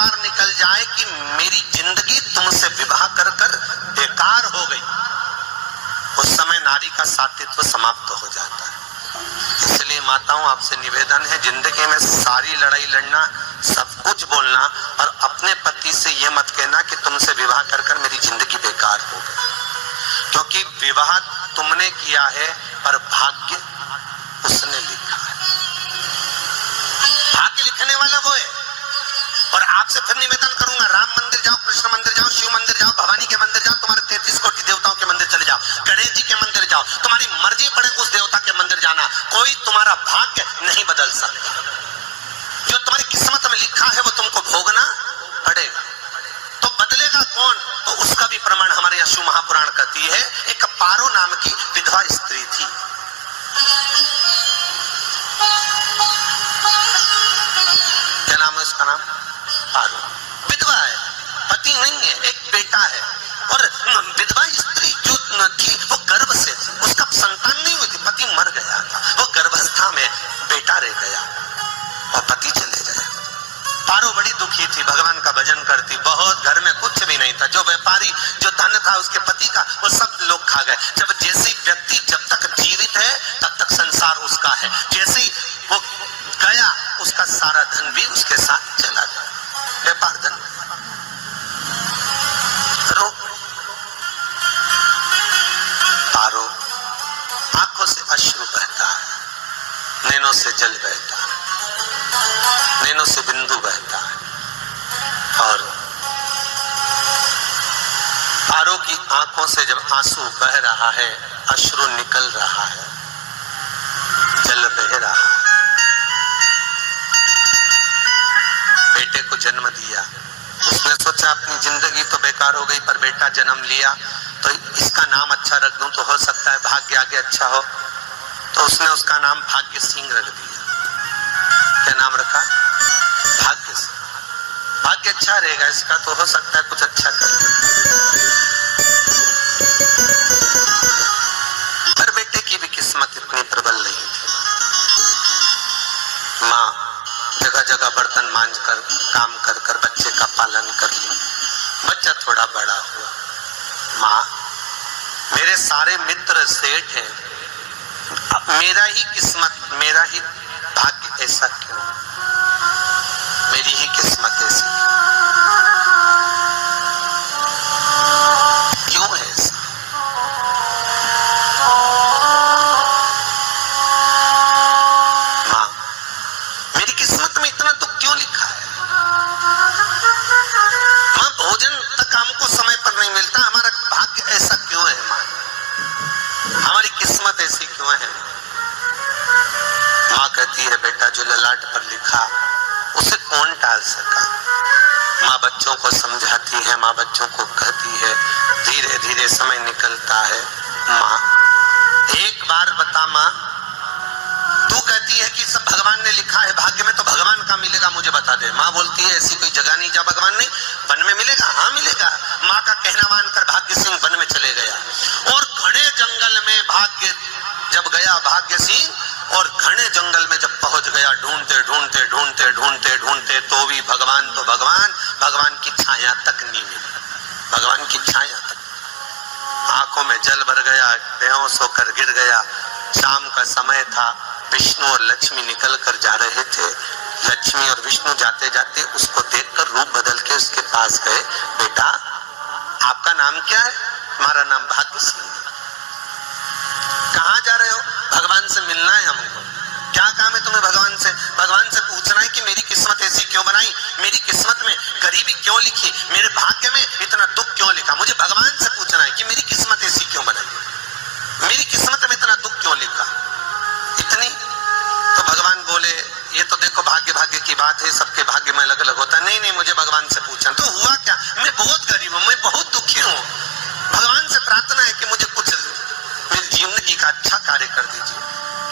बार निकल जाए कि मेरी जिंदगी तुमसे विवाह कर कर बेकार हो गई, उस समय नारी का सातित्व समाप्त हो जाता है। इसलिए माताओं, आपसे निवेदन है, जिंदगी में सारी लड़ाई लड़ना, सब कुछ बोलना, और अपने पति से यह मत कहना कि तुमसे विवाह कर कर मेरी जिंदगी बेकार हो गई, क्योंकि विवाह तुमने किया है पर भाग्य उसने लिखा है। भाग्य लिखने वाला वो है। और आपसे फिर निवेदन करूंगा, राम मंदिर जाओ, कृष्ण मंदिर जाओ, शिव मंदिर जाओ, भवानी के मंदिर जाओ, तुम्हारे 33 कोटि देवताओं के मंदिर चले जाओ, गणेश जी के मंदिर जाओ, तुम्हारी मर्जी पड़े उस देवता के मंदिर जाना, कोई तुम्हारा भाग्य नहीं बदल सकता। जो तुम्हारी किस्मत में लिखा है वो तुमको भोगना पड़ेगा। तो बदलेगा कौन? तो उसका भी प्रमाण हमारे यहाँ शिव महापुराण कहती है। एक पारो नाम की विधवा स्त्री थी। क्या नाम है उसका? नाम पारो। विधवा है, पति नहीं है, एक बेटा है। और विधवा स्त्री जो थी वो गर्भ से, उसका संतान नहीं हुई थी, पति मर गया था, वो गर्भावस्था में बेटा रह गया और पति चले गए। पारो बड़ी दुखी थी, भगवान का भजन करती बहुत, घर में कुछ भी नहीं था, जो व्यापारी जो धन था उसके पति का वो सब लोग खा गए। जब जैसे व्यक्ति जब तक जीवित है तब तक संसार उसका है, जैसे वो गया उसका सारा धन भी उसके साथ चला गया, व्यापार धन। पारो आंखों से अश्रु बहता है, नैनों से जल बहता है, नैनों से बिंदु बहता है, और पारो की आंखों से जब आंसू बह रहा है, अश्रु निकल रहा है, जल बह रहा है, बेटे को जन्म दिया, उसने सोचा अपनी जिंदगी तो बेकार हो गई, पर बेटा जन्म लिया तो इसका नाम अच्छा रख दूं तो हो सकता है भाग्य आगे अच्छा हो। तो उसने उसका नाम भाग्य सिंह रख दिया। क्या नाम रखा? भाग्य सिंह। भाग्य अच्छा रहेगा इसका, तो हो सकता है कुछ अच्छा करे। पर बेटे की भी किस्मत इतनी प्रबल नहीं थी। माँ जगह जगह बर्तन मांझ कर, काम कर कर बच्चे का पालन कर ली। बच्चा थोड़ा बड़ा हुआ, माँ मेरे सारे मित्र सेठ हैं, अब मेरा ही किस्मत, मेरा ही भाग्य ऐसा क्यों, मेरी ही किस्मत ऐसी क्यों है ऐसा? माँ मेरी किस्मत में इतना दुख क्यों लिखा है? माँ भोजन तक हमको समय पर नहीं मिलता, हमारा भाग्य ऐसा क्यों है? माँ हमारी किस्मत ऐसी क्यों है? माँ कहती है बेटा जो ललाट पर लिखा उसे कौन टाल सका। माँ बच्चों को समझाती है, माँ बच्चों को कहती है, धीरे धीरे समय निकलता है। माँ एक बार बता माँ, तू कहती है कि सब भगवान ने लिखा है, भाग्य में तो भगवान का मिलेगा, मुझे बता दे। माँ बोलती है ऐसी कोई जगह नहीं जहाँ भगवान नहीं, वन में मिलेगा। हाँ मिलेगा। माँ का कहना मानकर भाग्य सिंह वन में चले गया, और घने जंगल में भाग्य जब गया भाग्य सिंह, और घने जंगल में जब पहुंच गया, ढूंढते ढूंढते ढूंढते ढूंढते ढूंढते तो भी भगवान तो भगवान, भगवान की छाया तक नहीं मिली, भगवान की छाया तक। आंखों में जल भर गया, बेहोश होकर गिर गया। शाम का समय था, विष्णु और लक्ष्मी निकल कर जा रहे थे। लक्ष्मी और विष्णु जाते जाते उसको देखकर रूप बदल के उसके पास गए। बेटा आपका नाम क्या है? हमारा नाम भाग्य सिंह। कहाँ जा रहे हो? भगवान से मिलना है हमको। क्या काम है तुम्हें भगवान से? भगवान से पूछना है कि मेरी किस्मत ऐसी क्यों बनाई, मेरी किस्मत में गरीबी क्यों लिखी, मेरे भाग्य में इतना दुख क्यों लिखा। मुझे भगवान से पूछना है कि मेरी किस्मत ऐसी क्यों बनाई, मेरी किस्मत में इतना दुख क्यों लिखा, इतनी। तो भगवान बोले ये तो देखो भाग्य भाग्य की बात है, सबके भाग्य में अलग अलग होता है। नहीं नहीं मुझे भगवान से पूछना। तो हुआ क्या? मैं बहुत गरीब हूँ, मैं बहुत दुखी हूँ, भगवान से प्रार्थना है कि मुझे कुछ मेरी जिंदगी का अच्छा कार्य कर दीजिए।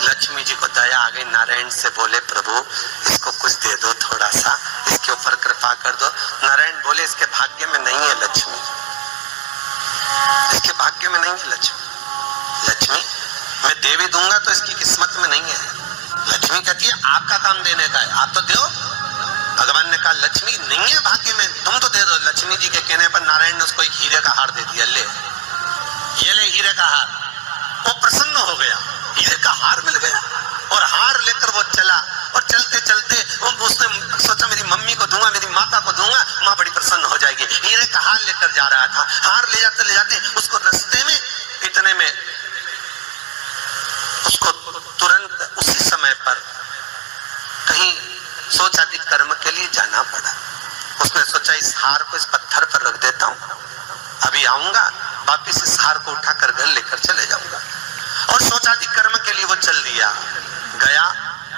लक्ष्मी जी को दया आ गई, नारायण से बोले प्रभु इसको कुछ दे दो, थोड़ा सा इसके ऊपर कृपा कर दो। नारायण बोले इसके भाग्य में नहीं है लक्ष्मी, इसके भाग्य में नहीं है लक्ष्मी। लक्ष्मी मैं दे भी दूंगा तो इसकी किस्मत में नहीं है। लक्ष्मी कहती है आपका काम देने का है, आप तो दो। भगवान ने कहा लक्ष्मी नहीं है भाग्य में, तुम तो दे दो। लक्ष्मी जी के कहने पर नारायण ने उसको एक हीरे का हार दे दिया, ले ये ले हीरे का हार। वो प्रसन्न हो गया, हीरे का हार मिल गया, और हार लेकर वो चला। और चलते चलते उसने सोचा मेरी मम्मी को दूंगा, मेरी माता को दूंगा, माँ बड़ी प्रसन्न हो जाएगी। हीरे का हार लेकर जा रहा था, हार ले जाते उसको रास्ते में इतने में उसको तुरंत उसी समय पर कहीं सोचाधिक कर्म के लिए जाना पड़ा। उसने सोचा इस हार को इस पत्थर पर रख देता हूं, अभी आऊंगा वापिस इस हार को उठाकर घर लेकर चले जाऊंगा। और सोचाधिक कर्म के लिए वो चल दिया, गया,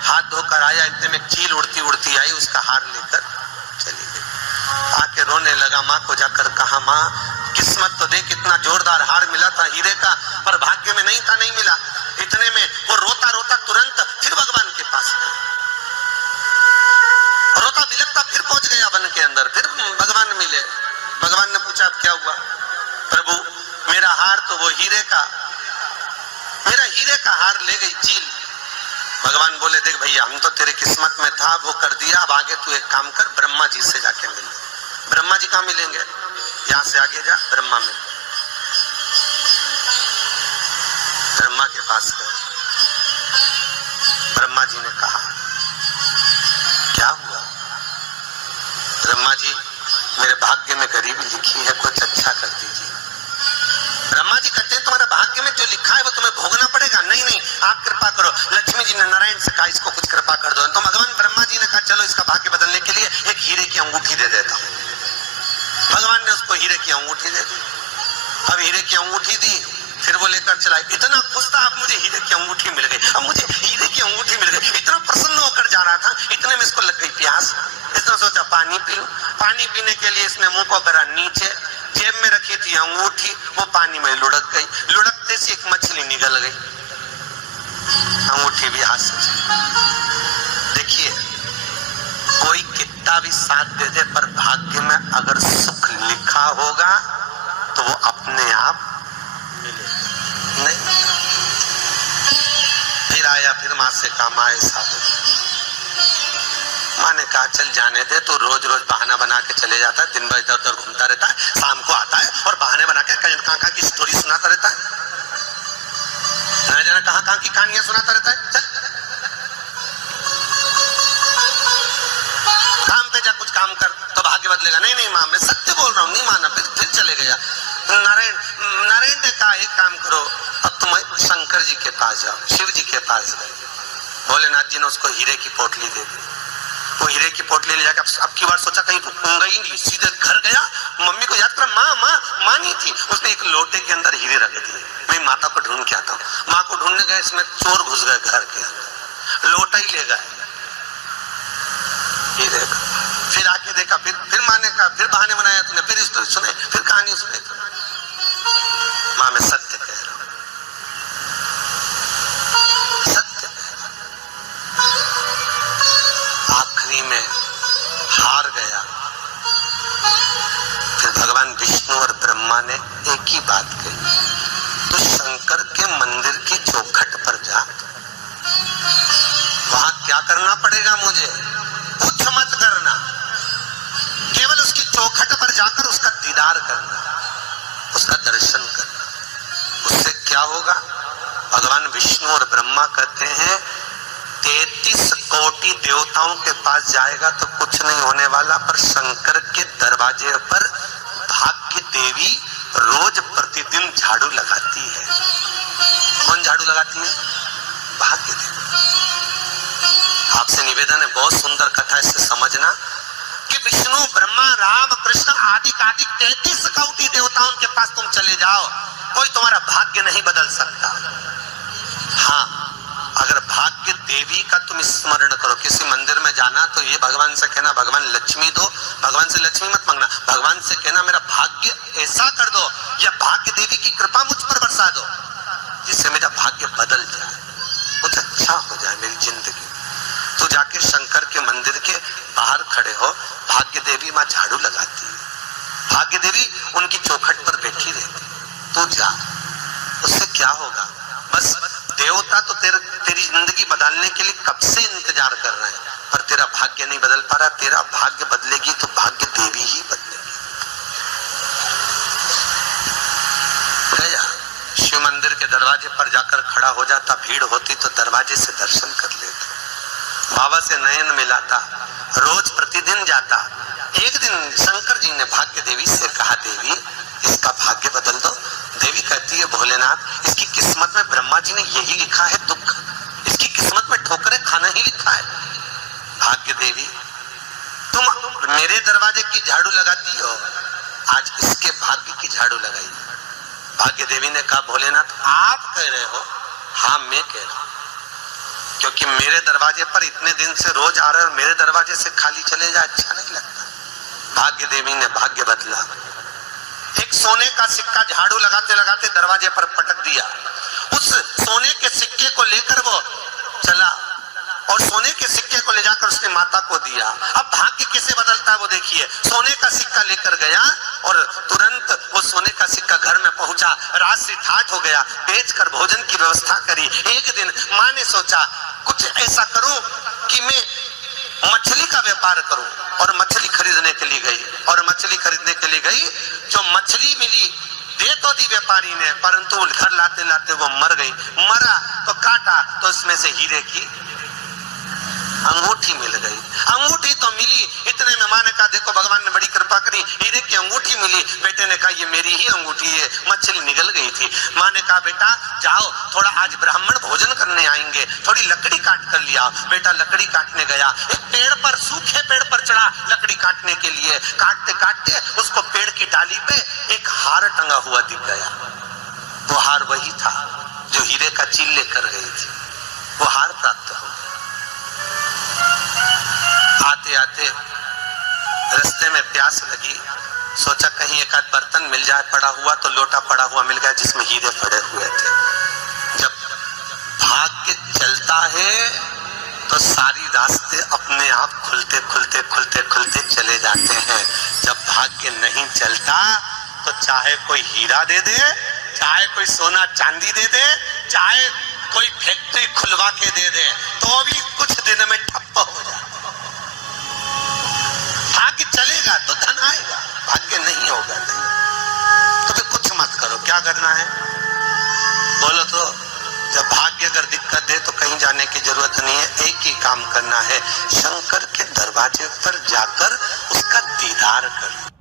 हाथ धोकर आया, इतने में चील उड़ती उड़ती आई, उसका हार लेकर चली गई। आके रोने लगा, माँ को जाकर कहा माँ किस्मत तो देख, इतना जोरदार हार मिला था हीरे का, पर भाग्य में नहीं था, नहीं मिला। इतने में वो रोता रोता तुरंत फिर भगवान के पास गया, रोता बिलखता फिर पहुंच गया वन के अंदर, फिर भगवान मिले। भगवान ने पूछा क्या हुआ? प्रभु मेरा हार तो वो हीरे का, मेरा हीरे का हार ले गई चील। भगवान बोले देख भैया, हम तो तेरे किस्मत में था, वो कर दिया, अब आगे तू एक काम कर, ब्रह्मा जी से जाके मिल। ब्रह्मा जी कहाँ मिलेंगे? यहाँ से आगे जा, ब्रह्मा मिल। ब्रह्मा के पास गए। ब्रह्मा जी ने कहा क्या हुआ? ब्रह्मा जी मेरे भाग्य में गरीबी लिखी है, कुछ अच्छा कर दीजिए। ब्रह्मा जी कहते हैं तुम्हारा भाग्य में जो लिखा है वो तुम्हें भोगना पड़ेगा। नहीं नहीं, आप कृपा करो। लक्ष्मी जी ने नारायण से कहा इसको कुछ कृपा कर दो। तो भगवान ब्रह्मा जी ने कहा चलो इसका भाग्य बदलने के लिए एक हीरे की अंगूठी दे देता हूँ। भगवान ने उसको हीरे की अंगूठी दे दी। अब हीरे की अंगूठी दी, फिर वो लेकर चला। इतना खुश था, अब मुझे हीरे की अंगूठी मिल गई, अब मुझे हीरे की अंगूठी मिल गई। इतना प्रसन्न होकर जा रहा था, इतने में इसको लग गई प्यास। इसने सोचा पानी पी लूं। पानी पीने के लिए इसने मुंह को करा नीचे, जेब में रखी थी अंगूठी, वो पानी में लुढ़क गई। लुढ़कते से एक मछली निकल गई, अंगूठी भी हाथ से। देखिए कोई कितना भी साथ दे दे, पर भाग्य में अगर सुख लिखा होगा तो वो अपने आप मिलेगा, नहीं। फिर आया, फिर माँ से कहा माँ ऐसा हो। माँ ने कहा चल जाने दे, तो रोज रोज बहाना बना के चले जाता है, दिन भर इधर उधर घूमता रहता है, शाम को आता है और बहाने बना के कहाँ की स्टोरी सुनाता रहता है, न जाने कहाँ की कहानियां सुनाता रहता है। चल काम पे जा, कुछ काम कर तो भाग्य बदलेगा। नहीं नहीं माँ मैं सत्य बोल रहा हूँ, नहीं माना। फिर चले गया। नारायण ने कहा एक काम करो, अब तुम शंकर जी के पास जाओ। शिव जी के पास गए। भोलेनाथ जी ने उसको हीरे की पोटली दे दी। वो हीरे की पोटली ले जाकर अब की बार सोचा कहीं रुकूंगा ही नहीं, सीधे घर गया। मम्मी को याद करा, माँ नहीं थी। उसने एक लोटे के अंदर हीरे रखे थे, मैं माता को ढूंढ के आता हूँ। माँ को ढूंढने गए, इसमें चोर घुस गए घर के अंदर, लोटा ही ले गए हीरे का। फिर आके देखा, फिर माँ ने कहा, फिर बहाने बनाया तूने, फिर स्टोरी सुने, फिर कहानी सुने। माँ मैं सत्य कह रहा हूँ, सत्य कह रहा हूं। आखिरी में हार गया। फिर भगवान विष्णु और ब्रह्मा ने एक ही बात कही, तो शंकर के मंदिर की चौखट पर जा, वहां क्या करना पड़ेगा मुझे? कुछ मत करना, केवल उसकी चौखट पर जाकर उसका दीदार करना, उसका दर्शन करना। उससे क्या होगा? भगवान विष्णु और ब्रह्मा कहते हैं 33 कोटि देवताओं के पास जाएगा तो कुछ नहीं होने वाला, पर शंकर के दरवाजे पर भाग्य देवी रोज प्रतिदिन झाड़ू लगाती है। कौन झाड़ू लगाती है? भाग्य देवी। आपसे निवेदन है, बहुत सुंदर कथा, इससे समझना कि विष्णु ब्रह्मा राम कृष्ण आदि 33 कोटि देवताओं के पास तुम चले जाओ, कोई तुम्हारा भाग्य नहीं बदल सकता। हाँ, अगर भाग्य देवी का तुम स्मरण करो, किसी मंदिर में जाना तो ये भगवान से कहना भगवान लक्ष्मी दो, भगवान से लक्ष्मी मत मांगना, भगवान से कहना मेरा भाग्य ऐसा कर दो, या भाग्य देवी की कृपा मुझ पर बरसा दो जिससे मेरा भाग्य बदल जाए, कुछ अच्छा हो जाए मेरी जिंदगी। तो जाके शंकर के मंदिर के बाहर खड़े हो, भाग्य देवी माँ झाड़ू लगाती है, भाग्य देवी उनकी चौखट पर बैठी रहती, तू जा। उससे क्या होगा? बस देवता तो तेरी जिंदगी बदलने के लिए कब से इंतजार कर रहे हैं, पर तेरा तेरा भाग्य नहीं बदल पा रहा, तेरा भाग्य बदलेगी तो भाग्य देवी ही बदलेगी। गया शिव मंदिर के दरवाजे पर जाकर खड़ा हो जाता, भीड़ होती तो दरवाजे से दर्शन कर लेता, बाबा से नयन मिलाता, रोज प्रतिदिन जाता। एक दिन शंकर जी ने भाग्य देवी से कहा, देवी इसका भाग्य बदल दो। देवी कहती है, भोलेनाथ इसकी किस्मत में ब्रह्मा जी ने यही लिखा है दुख, इसकी किस्मत में ठोकरें खाना ही लिखा है। भाग्य देवी तुम मेरे दरवाजे की झाड़ू लगाती हो, आज इसके भाग्य की झाड़ू लगाई। भाग्य देवी ने कहा, भोलेनाथ आप कह रहे हो? हाँ मैं कह रहा हूं, क्योंकि मेरे दरवाजे पर इतने दिन से रोज आ रहे हो, मेरे दरवाजे से खाली चले जाए अच्छा नहीं लगता। भाग्य देवी ने भाग्य बदला, एक सोने का सिक्का झाड़ू लगाते लगाते दरवाजे पर पटक दिया। उस सोने के सिक्के को लेकर वो चला और सोने के सिक्के को ले जाकर उसने माता को दिया। अब भाग्य कैसे बदलता है वो देखिए। सोने का सिक्का लेकर गया और तुरंत वो सोने का सिक्का घर में पहुंचा। रात से ठाठ हो गया, बेचकर भोजन की व्यवस्था करी। एक दिन माँ ने सोचा कुछ ऐसा करूं कि मैं मछली का व्यापार करूं, और मछली खरीदने के लिए गई। और मछली खरीदने के लिए गई, जो मछली मिली दे तो दी व्यापारी ने, परंतु घर लाते लाते वो मर गई। मरा तो काटा तो उसमें से हीरे की अंगूठी मिल गई। अंगूठी तो मिली, इतने में माँ ने कहा, देखो भगवान ने बड़ी कृपा करी, हीरे की अंगूठी मिली। बेटे ने कहा, ये मेरी ही अंगूठी है। मछली निगल गई थी। माँ ने कहा, बेटा जाओ, थोड़ा आज ब्राह्मण भोजन करने आएंगे, थोड़ी लकड़ी काट कर लिया। बेटा लकड़ी काटने गया, एक पेड़ पर, सूखे पेड़ पर चढ़ा लकड़ी काटने के लिए। काटते काटते उसको पेड़ की डाली पे एक हार टंगा हुआ दिख गया। वो हार वही था जो हीरे का चील लेकर गई थी। वो हार प्राप्त हो गया। आते आते रास्ते में प्यास लगी, सोचा कहीं एक आध बर्तन मिल जाए, पड़ा हुआ तो लोटा पड़ा हुआ मिल गया जिसमें हीरे पड़े हुए थे। जब भाग्य चलता है तो सारी रास्ते अपने आप खुलते खुलते खुलते खुलते चले जाते हैं। जब भाग्य नहीं चलता तो चाहे कोई हीरा दे दे, चाहे कोई सोना चांदी दे दे, चाहे कोई फैक्ट्री खुलवा के दे दे, तो भी कुछ दिन में ठप्प हो जाए। भाग्य चलेगा तो धन आएगा, भाग्य नहीं होगा नहीं। तो फिर कुछ मत करो, क्या करना है बोलो तो। जब भाग्य अगर दिक्कत दे तो कहीं जाने की जरूरत नहीं है, एक ही काम करना है, शंकर के दरवाजे पर जाकर उसका दीदार करना।